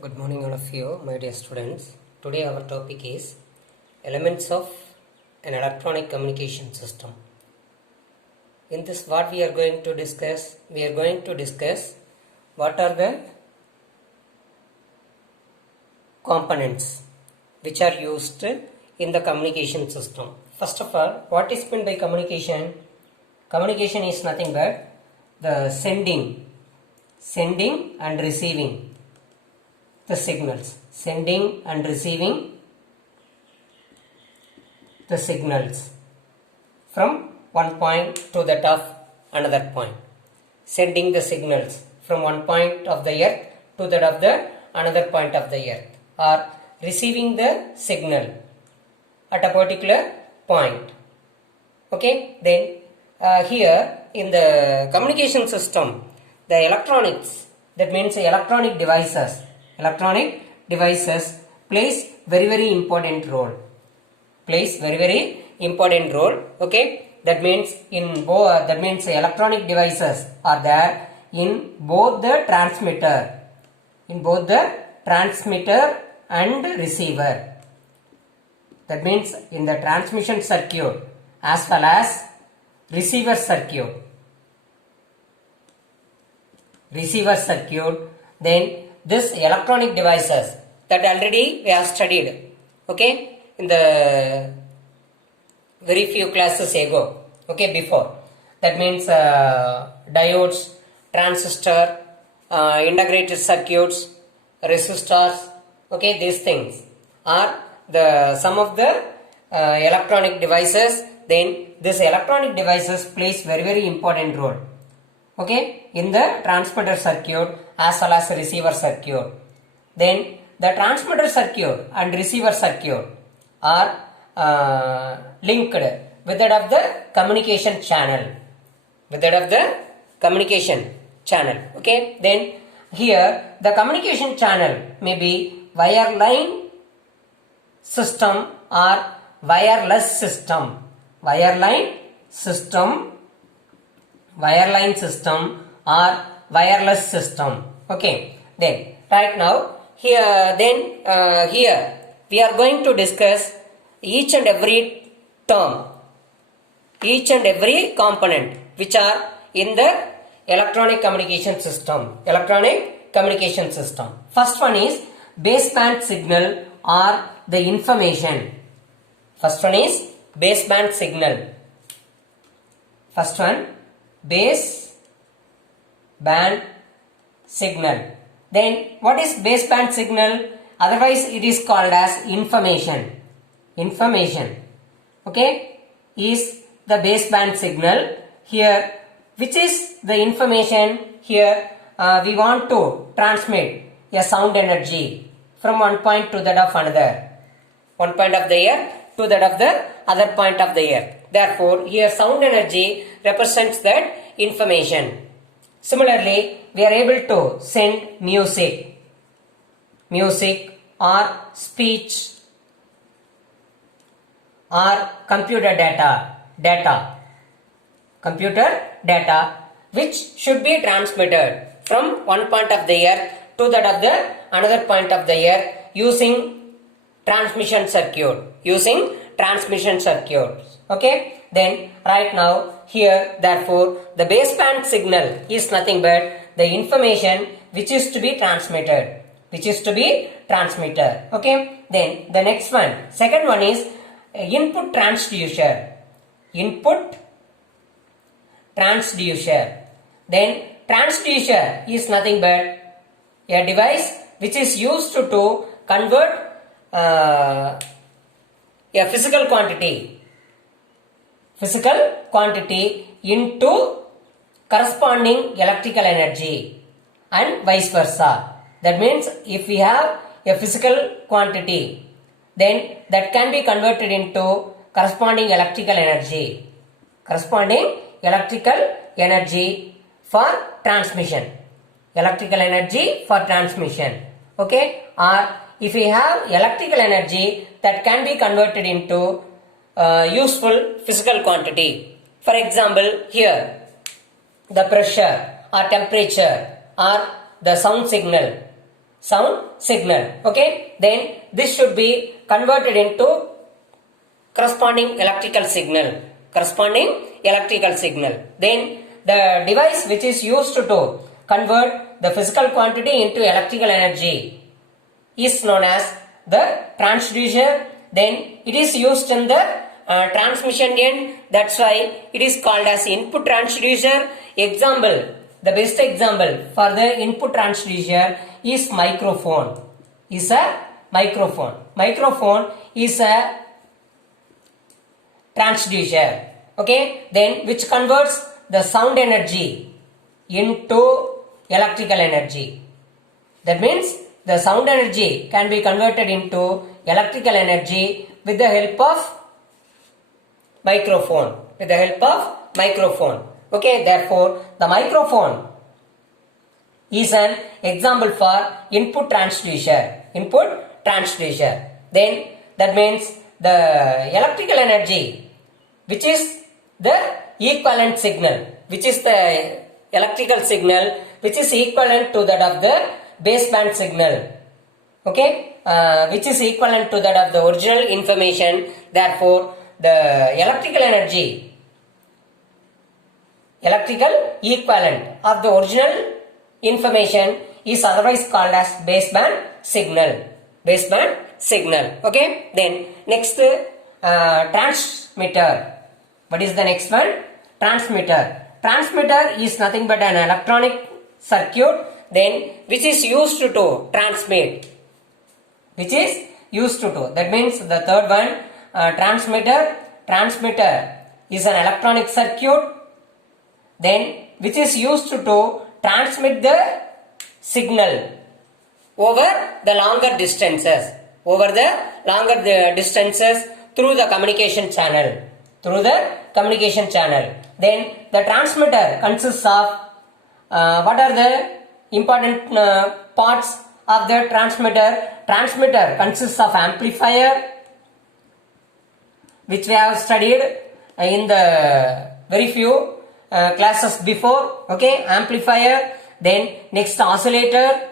Good morning all of you, my dear students. Today our topic is elements of an electronic communication system. In this what we are going to discuss? We are going to discuss what are the components which are used in the communication system. First of all, what is meant by communication? Communication is nothing but the sending and receiving the signals, sending and receiving the signals from one point to that of another point, sending the signals from one point of the earth to that of the another point of the earth, or receiving the signal at a particular point. Okay, then here in the communication system, the electronics, that means electronic devices plays very important role, okay. That means electronic devices are there in both the transmitter and receiver. That means in the transmission circuit as well as receiver circuit. Then this electronic devices that already we have studied, okay, in the very few classes ago, okay, before. That means diodes, transistor, integrated circuits, resistors, okay, these things are some of the electronic devices. Then this electronic devices plays very important role, okay, in the transmitter circuit as well as receiver circuit. Then the transmitter circuit and receiver circuit are linked with that of the communication channel, okay. Then here the communication channel may be wireline system or wireless system, or wireless system, okay. Then right now here we are going to discuss each and every term, each and every component which are in the electronic communication system. First one is baseband signal or the information. Baseband signal. Then what is baseband signal? Otherwise it is called as information, okay, is the baseband signal. Here, which is the information? Here we want to transmit a sound energy from one point to that of another, one point of the earth to that of the other point of the earth. Therefore here sound energy represents that information. Similarly, we are able to send music or speech or computer data which should be transmitted from one point of the earth to that of the another point of the earth using transmission circuit, okay. Then right now here, therefore the baseband signal is nothing but the information which is to be transmitted, okay. Then the next one, second one is input transducer. Then transducer is nothing but a device which is used to convert a physical quantity into corresponding electrical energy and vice versa. That means if we have a physical quantity, then that can be converted into corresponding electrical energy for transmission, okay. Or if we have electrical energy, that can be converted into useful physical quantity. For example, here the pressure or temperature or the sound signal sound signal. Okay, then this should be converted into corresponding electrical signal. Then the device which is used to convert the physical quantity into electrical energy is known as the transducer. Then it is used in the transmission end. That's why it is called as input transducer. Example, the best example for the input transducer is microphone. Microphone is a transducer. Okay, then which converts the sound energy into electrical energy. That means the sound energy can be converted into electrical energy with the help of microphone. Okay, therefore the microphone is an example for input transducer. Then that means the electrical energy which is the equivalent signal, which is the electrical signal which is equivalent to that of the baseband signal. Okay, which is equivalent to that of the original information. Therefore the electrical equivalent of the original information is otherwise called as baseband signal. Okay, then next transmitter. What is the next one? Transmitter is nothing but an electronic circuit then which is used to transmit. That means the third one, transmitter is an electronic circuit then which is used to transmit the signal over the longer distances through the communication channel. Then the transmitter consists of what are the important parts of the transmitter? Transmitter consists of amplifier, which we have studied in the very few classes before. Okay, amplifier. Then next oscillator.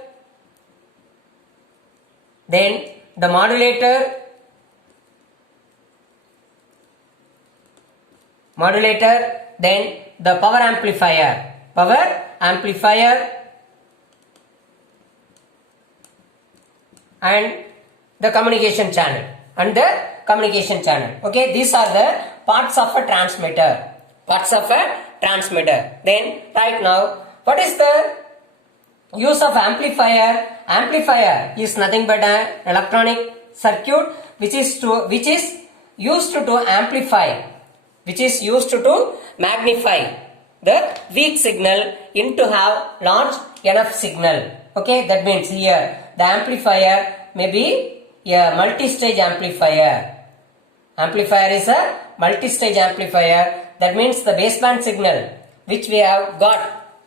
Then the modulator. Then the power amplifier. And the communication channel. Okay, these are the parts of a transmitter. Then right now, what is the use of amplifier? Amplifier is nothing but an electronic circuit which is used to amplify, magnify the weak signal into have large enough signal. Okay, that means here the amplifier may be a multi-stage amplifier. Amplifier is a multi-stage amplifier. That means the baseband signal which we have got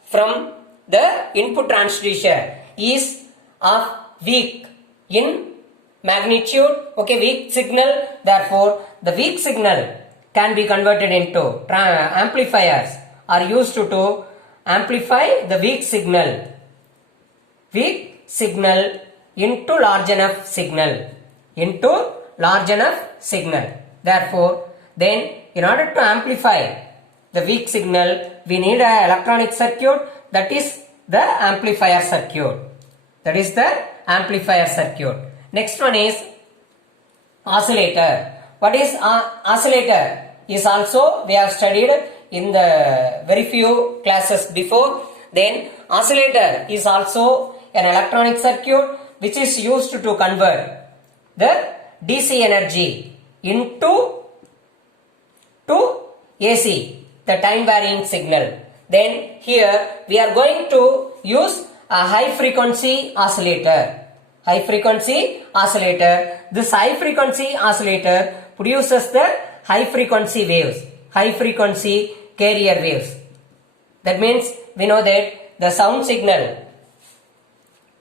from the input transducer is of weak in magnitude. Okay, weak signal. Therefore, the weak signal can be converted into amplifiers are used to amplify the weak signal into large enough signal. Therefore, then in order to amplify the weak signal, we need an electronic circuit, that is the amplifier circuit. Next one is oscillator. What is oscillator? Is also we have studied in the very few classes before. Then oscillator is also an electronic circuit which is used to convert the DC energy into AC, the time varying signal. Then here we are going to use a high frequency oscillator. This high frequency oscillator produces the high frequency waves, high frequency carrier waves. That means we know that the sound signal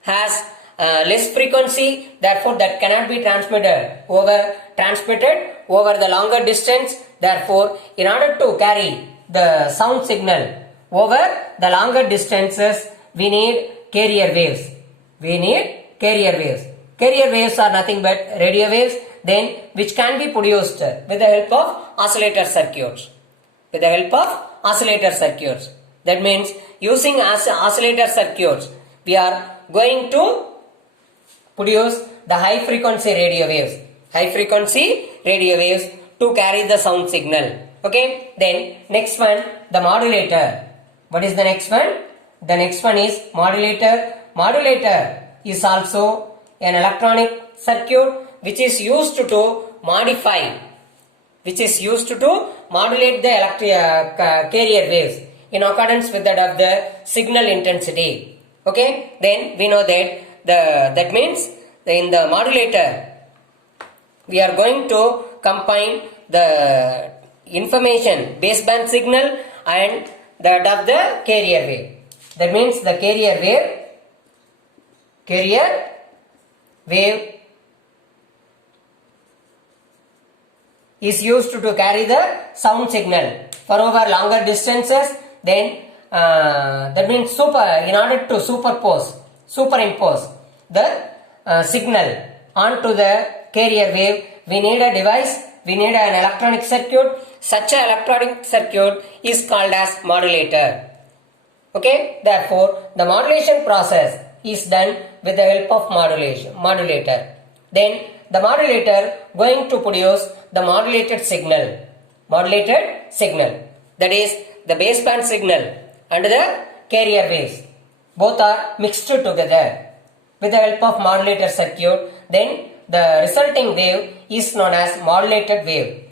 has less frequency, therefore that cannot be transmitted over the longer distance. Therefore, in order to carry the sound signal over the longer distances, we need carrier waves. carrier waves. Carrier waves are nothing but radio waves, then which can be produced with the help of oscillator circuits. With the help of oscillator circuits. That means using oscillator circuits, we are going to produce the high frequency radio waves. High frequency radio waves to carry the sound signal. Okay. Then next one, the modulator. What is the next one? The next one is modulator. Modulator is also an electronic circuit which is used to modify, which is used to modulate the carrier waves in accordance with that of the signal intensity. Okay. Then we know that that means in the modulator we are going to combine the information baseband signal and that of the carrier wave. That means the carrier wave is used to carry the sound signal for over longer distances. Then that means in order to superimpose the signal onto the carrier wave, we need a device, we need an electronic circuit. Such an electronic circuit is called as modulator. Okay, therefore the modulation process is done with the help of modulator. Then the modulator going to produce the modulated signal. That is the baseband signal and the carrier waves. Both are mixed together with the help of modulator circuit. Then the resulting wave is known as modulated wave.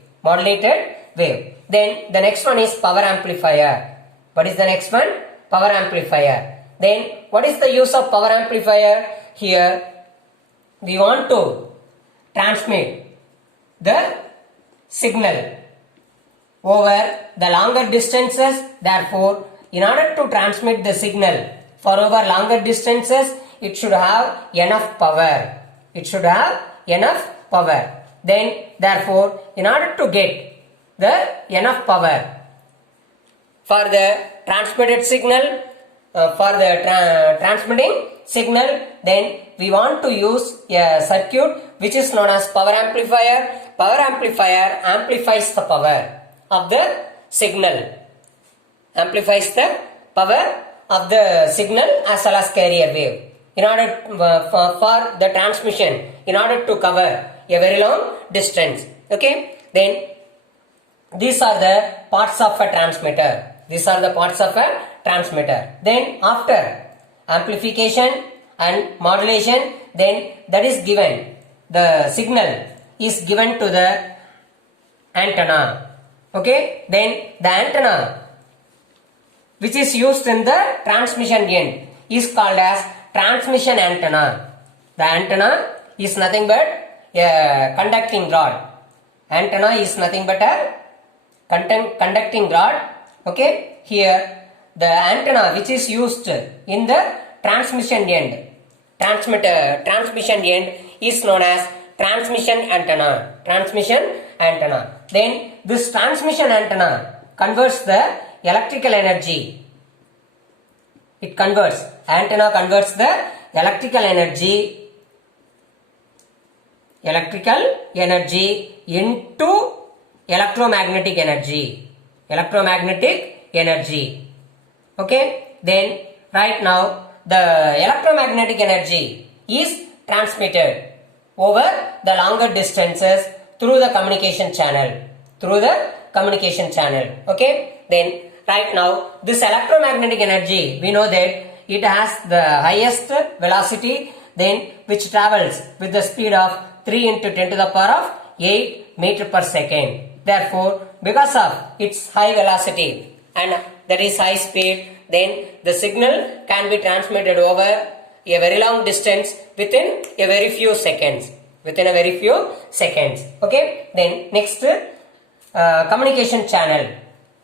Then the next one is power amplifier. What is the next one? Power amplifier. Then what is the use of power amplifier? Here we want to transmit the signal over the longer distances. Therefore, in order to transmit the signal for over longer distances, it should have enough power. Then, therefore, in order to get the enough power for the transmitted signal, transmitting signal, then we want to use a circuit which is known as power amplifier. Power amplifier amplifies the power of the signal. Amplifies the power of the signal as well as carrier wave. In order for the transmission, in order to cover a very long distance. Okay. Then these are the parts of a transmitter. Then after amplification and modulation, then that is given, the signal is given to the antenna. Okay. Then the antenna which is used in the transmission end is called as transmission antenna. The antenna is nothing but a conducting rod. Antenna is nothing but a conducting rod. Okay. Here the antenna which is used in the transmission end, transmission end is known as transmission antenna. Then this transmission antenna converts the electrical energy. Antenna converts the electrical energy into electromagnetic energy. Okay. Then right now the electromagnetic energy is transmitted over the longer distances through the communication channel. Okay. Then right now this electromagnetic energy, we know that it has the highest velocity, then which travels with the speed of 3 into 10 to the power of 8 meter per second. Therefore, because of its high velocity and that is high speed, then the signal can be transmitted over a very long distance within a very few seconds. Okay. Then next, communication channel.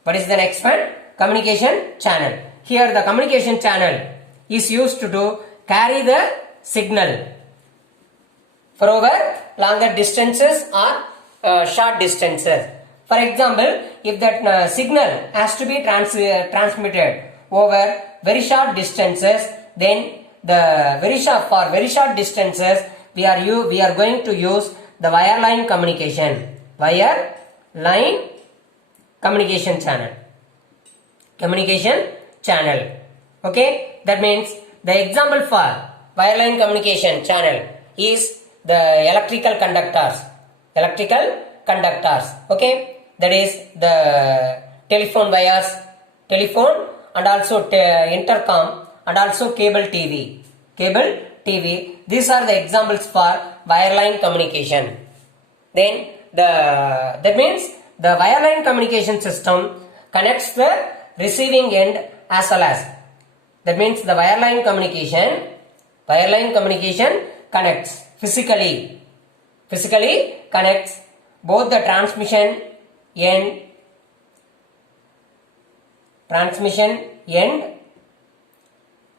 What is the next one? Communication channel. Here the communication channel is used to carry the signal for over longer distances or short distances. For example, if that signal has to be transmitted over very short distances, then the very short distances we are going to use the wireline communication. Wireline communication channel. Okay, that means the example for wireline communication channel is the electrical conductors. Okay, that is the telephone wires, telephone, and also intercom, and also cable TV. These are the examples for wireline communication. Then that means the wireline communication system connects the receiving end as well as. That means the wireline communication connects physically connects both the transmission end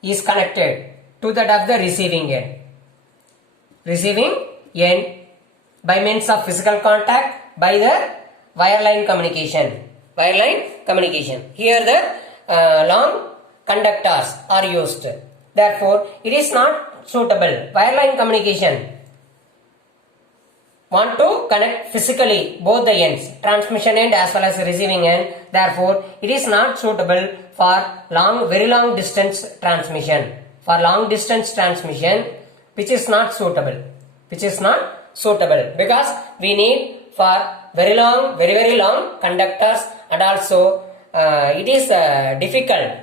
is connected to that of the receiving end by means of physical contact by the wireline communication. Here the long conductors are used. Therefore, it is not suitable. Wireline communication want to connect physically both the ends, transmission end as well as receiving end. Therefore, it is not suitable for very long distance transmission. For long distance transmission, which is not suitable because we need for very long conductors, and also it is difficult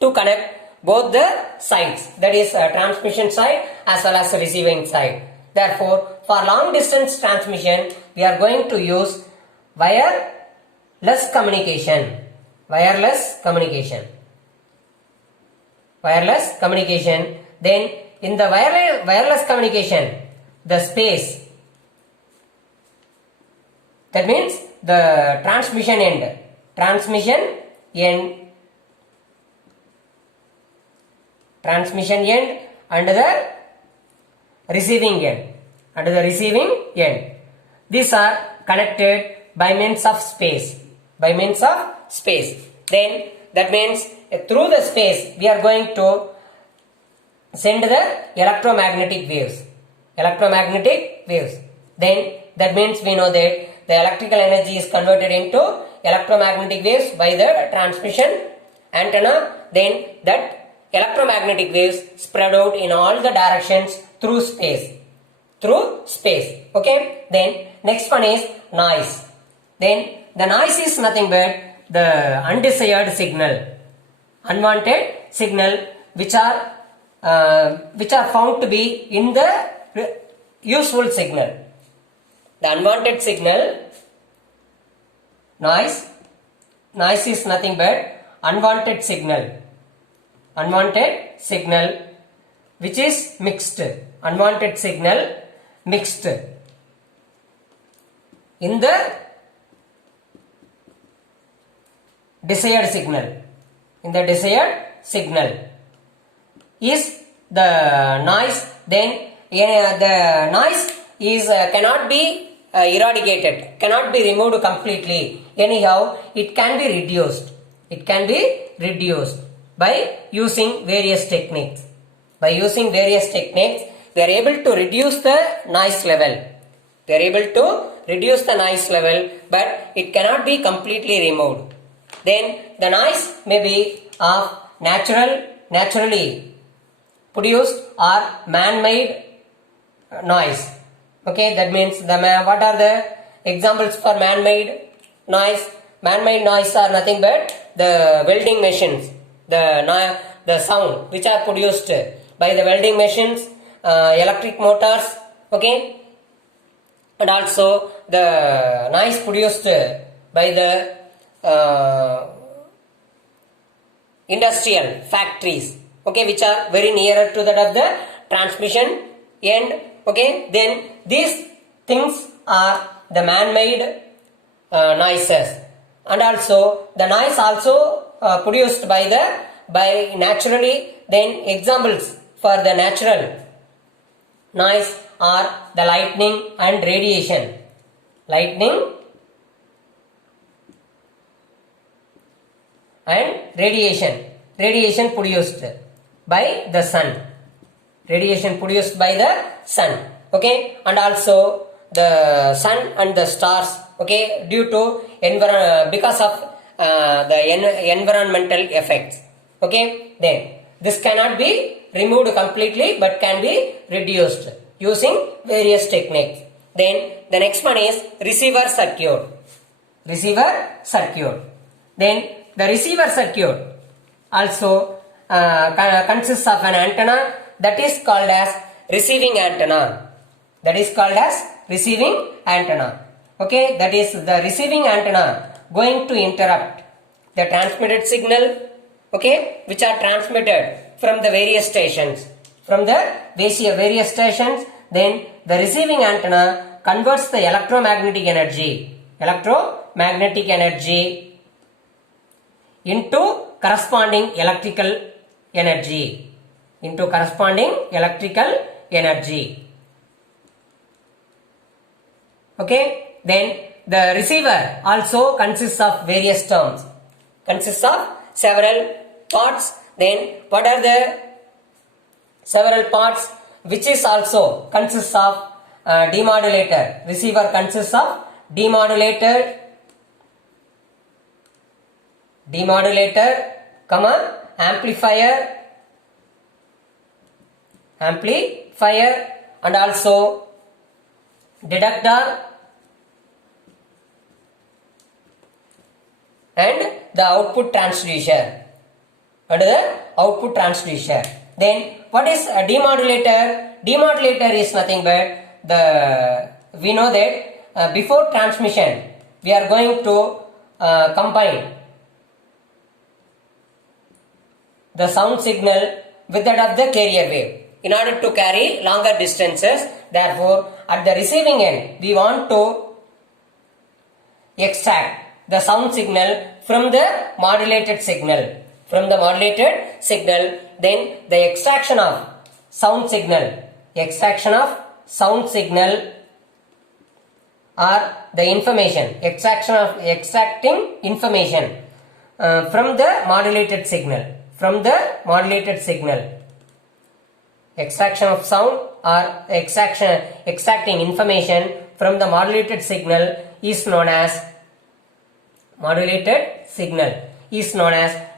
to connect both the sides, that is transmission side as well as receiving side. Therefore, for long distance transmission, we are going to use wireless communication. Then in the wireless communication, the space, that means the transmission end and the receiving end. These are connected by means of space. Then that means through the space we are going to send the electromagnetic waves. Then that means we know that the electrical energy is converted into electromagnetic waves by the transmission antenna. Then that electromagnetic waves spread out in all the directions through space. Okay, then next one is noise. Then the noise is nothing but the undesired signal, unwanted signal, which are found to be in the useful signal. The unwanted signal, noise is nothing but unwanted signal which is mixed. Unwanted signal mixed in the desired signal is the noise. Then the noise is cannot be eradicated, cannot be removed completely. Anyhow, it can be reduced by using various techniques. We are able to reduce the noise level. But it cannot be completely removed. Then the noise may be of naturally produced or man-made noise. Okay, that means what are the examples for man-made noise? Man-made noise are nothing but the welding machines, the sound which are produced by the welding machines, electric motors, okay, and also the noise produced by the industrial factories, okay, which are very nearer to that of the transmission end. Okay, then these things are the man-made noises, and also the noise also produced by naturally. Then examples for the natural noise are the lightning and radiation. Radiation produced by the sun. Radiation produced by the sun. Okay, and also the sun and the stars. Okay, due to because of the environmental effects. Okay, then this cannot be removed completely but can be reduced using various techniques. Then the next one is receiver circuit. Receiver circuit. Then the receiver circuit also consists of an antenna that is called as receiving antenna. That is called as receiving antenna. Okay, that is the receiving antenna going to interrupt the transmitted signal, okay, which are transmitted from the various stations. From the various stations, then the receiving antenna converts the electromagnetic energy into corresponding electrical energy. Okay, then the receiver also consists of various terms, consists of several parts. Then what are the several parts? Which is also consists of demodulator. Receiver consists of demodulator, comma, amplifier, and also detector and the output transducer. Then what is a demodulator? Demodulator is nothing but we know that before transmission we are going to combine the sound signal with that of the carrier wave in order to carry longer distances. Therefore, at the receiving end, we want to extract the sound signal from the modulated signal. Then the extraction of sound signal or the information, extracting information from the modulated signal. Extraction of sound or extracting information from the modulated signal is known as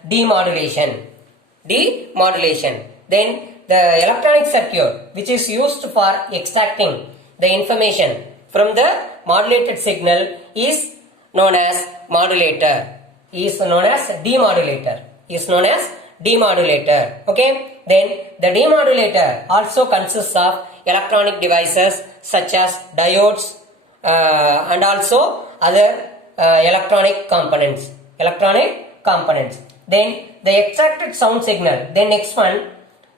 demodulation. Then the electronic circuit which is used for extracting the information from the modulated signal is known as demodulator. Okay, then the demodulator also consists of electronic devices such as diodes and also other electronic components. Then the extracted sound signal. Then next one,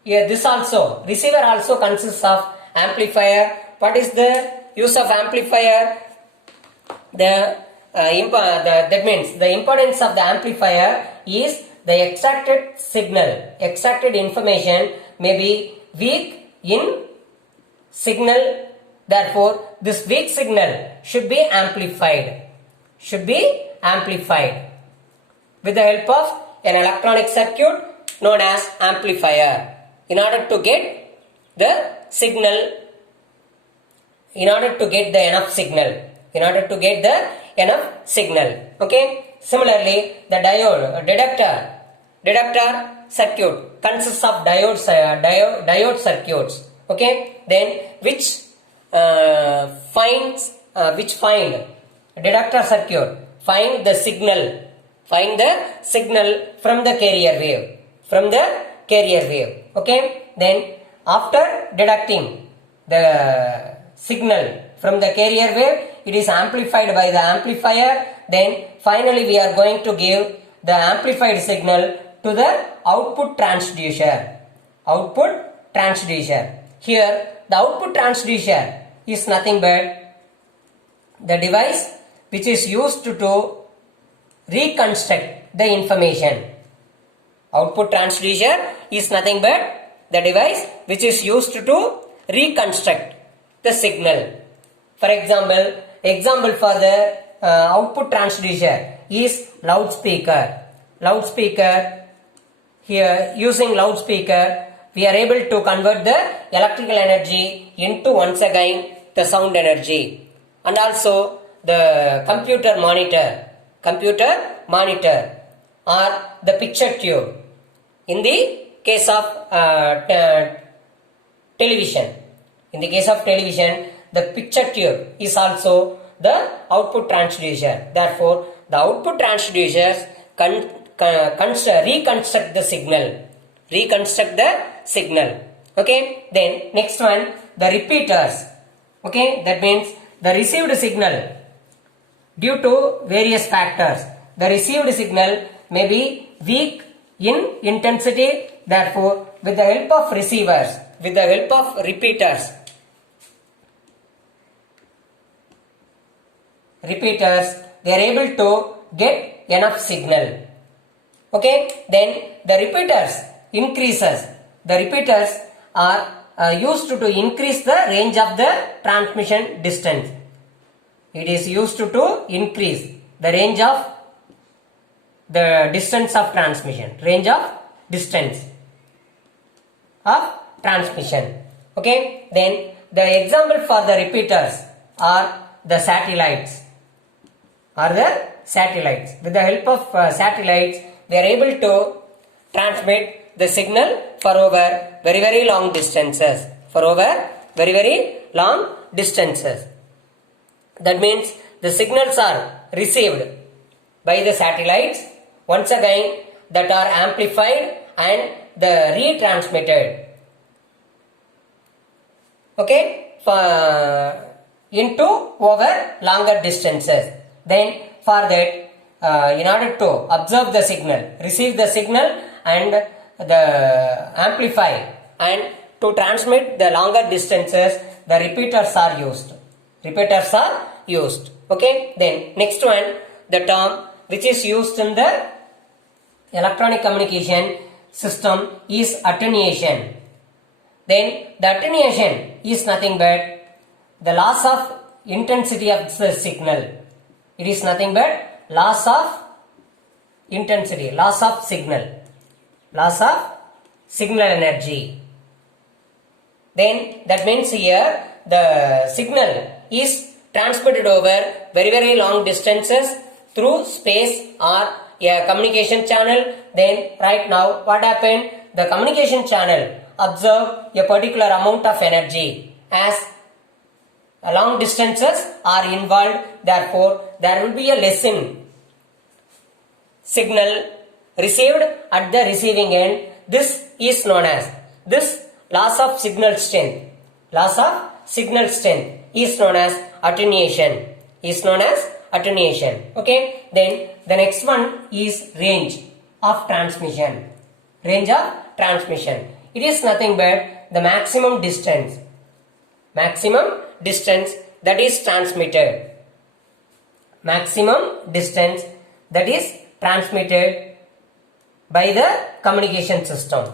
receiver also consists of amplifier. What is the use of amplifier? That means the impedance of the amplifier is the extracted information may be weak in signal. Therefore, this weak signal should be amplified with the help of an electronic circuit known as amplifier in order to get the signal, enough signal. Okay, similarly the detector circuit consists of diode circuits. Okay, then which find detector circuit find the signal from the carrier wave. Okay, then after detecting the signal from the carrier wave, it is amplified by the amplifier. Then finally we are going to give the amplified signal to the output transducer. Here the output transducer is nothing but the device which is used to reconstruct the information. Output transducer is nothing but the device which is used to reconstruct the signal. For example for the output transducer is loudspeaker. here using loudspeaker, we are able to convert the electrical energy into once again the sound energy. And also the computer monitor or the picture tube in the case of television. In the case of television, the picture tube is also the output transducer. Therefore, the output transducers reconstruct the signal. Okay. Then next one, the repeaters. Okay. That means the received signal, due to various factors, the received signal may be weak in intensity. Therefore, with the help of receivers, with the help of repeaters, they are able to get enough signal. Okay. Then the repeaters increases. The repeaters are used to increase the range of the transmission distance. It is used to increase the range of the distance of transmission. Okay. Then the example for the repeaters are the satellites. With the help of satellites, they are able to transmit the signal for over very long distances. That means the signals are received by the satellites, once again that are amplified and the retransmitted. Okay, into over longer distances. Then for that, in order to observe the signal, receive the signal and the amplify and to transmit the longer distances, the repeaters are used. Okay. Then next one, the term which is used in the electronic communication system is attenuation. Then the attenuation is nothing but the loss of intensity of the signal. It is nothing but loss of intensity, loss of signal energy. Then that means here the signal is transmitted over very long distances through space or a communication channel. Then right now what happened? The communication channel absorb a particular amount of energy as long distances are involved. Therefore, there will be a lessen signal received at the receiving end. This is known as loss of signal strength is known as attenuation. Okay. Then the next one is range of transmission. It is nothing but the maximum distance that is transmitted. By the communication system.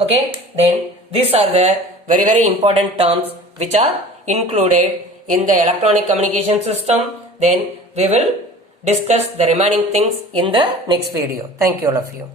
Okay. Then these are the very important terms which are included in the electronic communication system. Then we will discuss the remaining things in the next video. Thank you all of you.